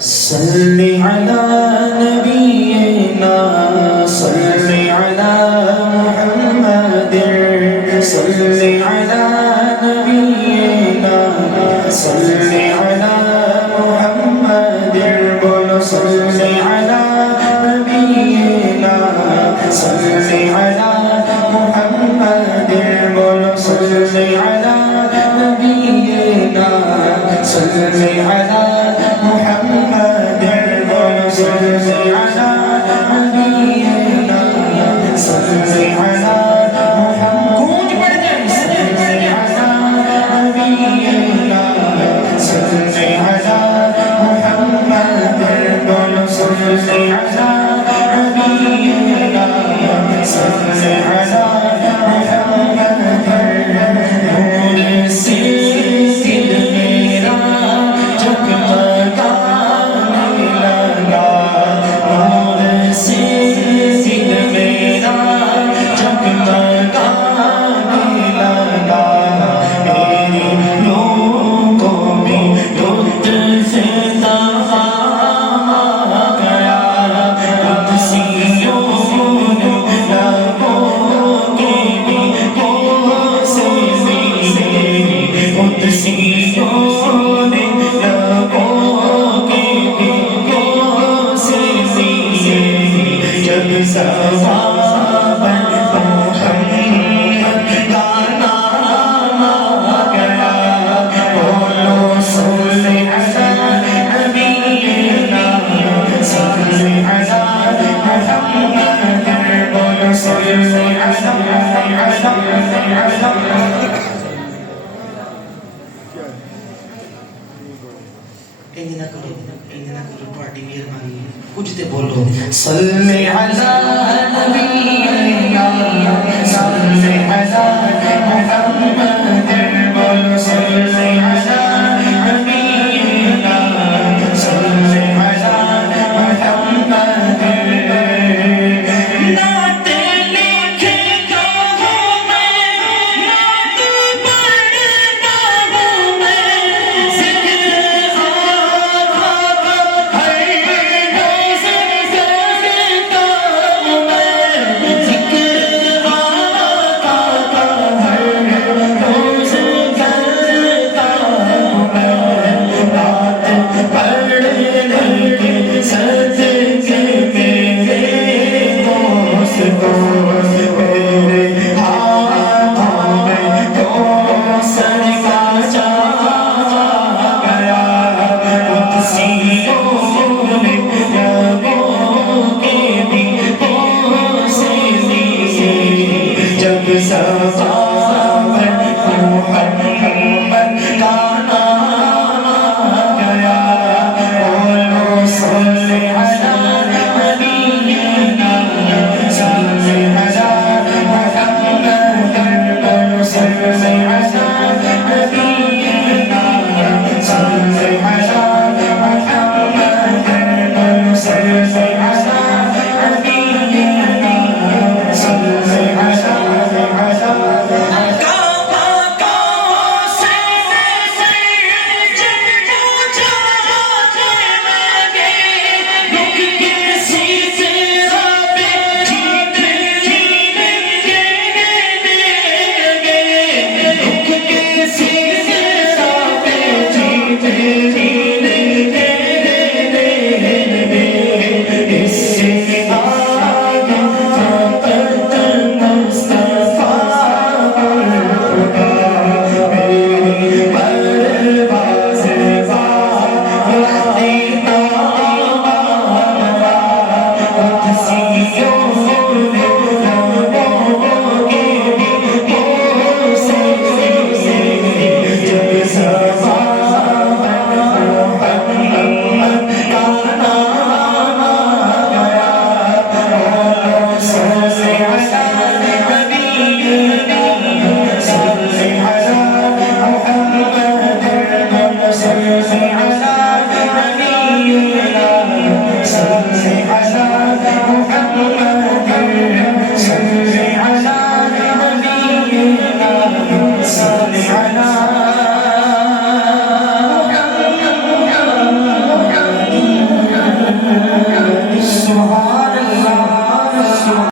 صلی علی نبینا صلی علی محمد صلی علی نبینا صلی علی محمد بولو صلی علی نبینا صلی علی محمد بولو صلی علی نبینا صلی علی محمد بولو صلی علی نبینا صلی علی محمد گونج پڑ جائے صلی علی نبینا صلی علی محمد بولو صلی علی نبینا صلی علی محمد نور سے دل میرا جگمگانے لگا نور سے دل میرا جگمگانے لگا میری روح کو بھی لطف تفاہم آ گیا قدسیوں نے لبوں کے بھی بوسے دیے قدسیوں نے لبوں کے بھی بوسے دیے جب ثواب محمد کا نام آ گیا بولو صلی علی نبینا صلی علی محمد بولو صلی علی اینا کرو پارٹی میر مانی کچھ تے بولو صلی علی نبینا صلی علی محمد بولو صلی علی نبینا صلی علی محمد نعت لکھتا ہوں میں نعت پڑھتا ہوں میں ذکر آقا کا ہر روز کرتا ہوں میں ذکر آقا کا ہر روز کرتا السلام